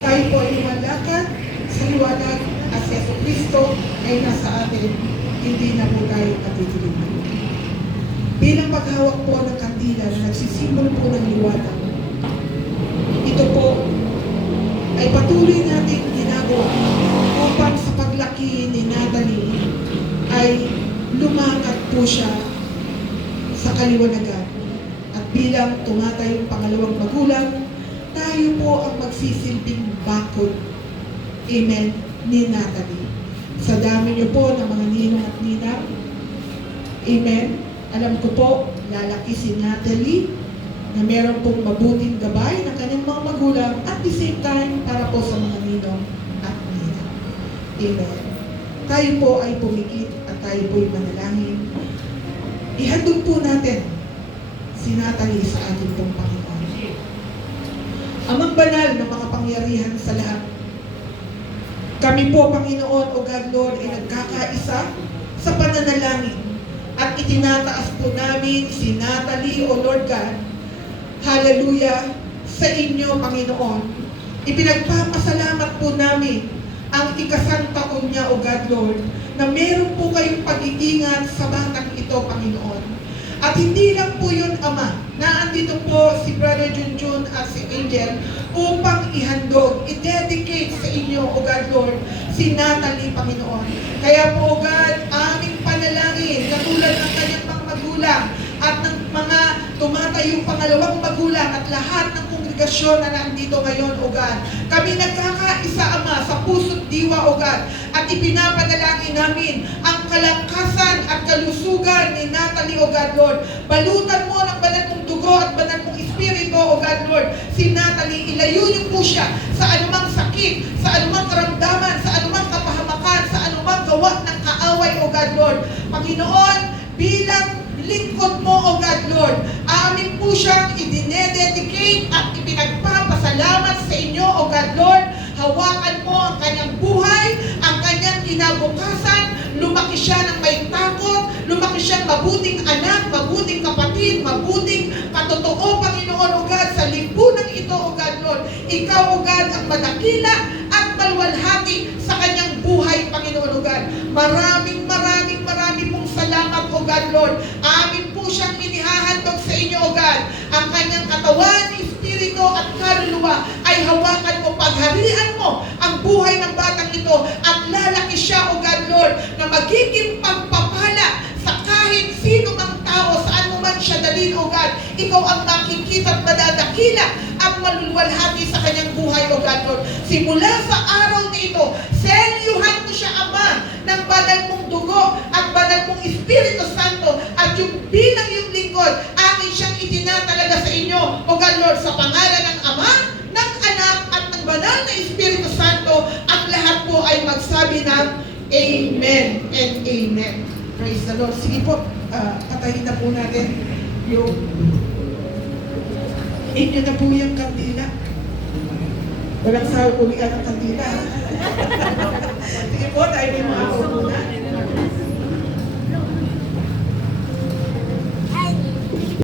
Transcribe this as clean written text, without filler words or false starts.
Tayo po ay lumalakad sa liwanag at si Yesu Cristo ay nasa atin, hindi na po tayo natitiliman. Bilang paghawak po ng kandila na nagsisimbolo po ng liwanag, ito po ay patuloy natin ginagawa upang sa paglaki ni Natalie ay lumakat po siya sa kaliwanagan. At bilang tumatayong pangalawang magulang, tayo po ang magsisilbing bakod, amen, ni Natalie. Sa dami niyo po ng mga ninong at ninang, amen, alam ko po, lalaki si Natalie na meron pong mabuting gabay ng kanyang mga magulang at the same time para po sa mga ninong at ninang. Amen. Tayo po ay pumikit at tayo po ay manalangin. Ihandog po natin si Natalie sa ating pong Panginoon. Amang banal na makapangyarihan sa lahat, kami po, Panginoon, o God, Lord, ay nagkakaisa sa pananalangin at itinataas po namin si Natalie, o Lord God, hallelujah, sa inyo, Panginoon. Ipinagpapasalamat po namin ang ikasang taon niya, o God, Lord, na meron po kayong pag-iingat sa batang ito, Panginoon. At hindi lang po yun, Ama, na andito po si Brother Junjun at si Angel upang ihandog, i-dedicate sa inyo, O God, Lord, si Natalie, Panginoon. Kaya po, O God, aming panalangin, katulad ng kanyang mga magulang at ng mga tumatayong pangalawang magulang at lahat ng kongregasyon na nandito ngayon, O God. Kami nagkakaisa, Ama, sa puso't diwa, O God, at ipinapanalangin namin ang kalakasan at kalusugan ni Natalie, O God, Lord. Balutan mo ng banal mong dugo at banal mong espiritu, O God, Lord. Si Natalie, ilayo niyo po siya sa anumang sakit, sa anumang karamdaman, sa anumang kapahamakan, sa anumang gawa ng kaaway, O God, Lord. Panginoon, bilang lingkod mo, O God, Lord, amin po siyang idinededicate at ipinagpapasalamat sa inyo, O God, Lord. Hawakan mo ang kanyang buhay, ang kanyang kinabukasan. Lumaki siya ng may takot, lumaki siyang mabuting anak, mabuting kapatid, mabuting katotoo, Panginoon, O God, sa lipunang ito, O God, Lord. Ikaw, O God, ang madakila at maluwalhati sa kanyang buhay, Panginoon, O God. Maraming pong salamat, O God, Lord. Amin po siyang inihahandog sa inyo, O God. Ang kanyang katawan, espiritu at kaluluwa ay hawakan mo, pagharian mo ang buhay ng batang ito at lalaki siya, O God, Lord, na magiging pagpapala sa kahit sino mang tao, saan mo man siya dalhin, O God. Ikaw ang makikita at madadakila at maluluwalhati sa kanyang buhay, O God, Lord. Simula sa araw na ito, selyuhan mo siya, Ama, ng banal mong dugo at banal mong Espiritu Santo at yung bilang yung lingkod, akin siyang itinatalaga sa inyo, O God, Lord, sa pangalan ng Ama, ng Anak at ng banal na Espiritu Santo. Ang lahat po ay magsabi ng Amen and Amen. Praise the Lord. Sige po, patayin na po natin yung inyo na po yung kandila. Walang sa ulian ng kandila. Sige po, tayo may mga muna.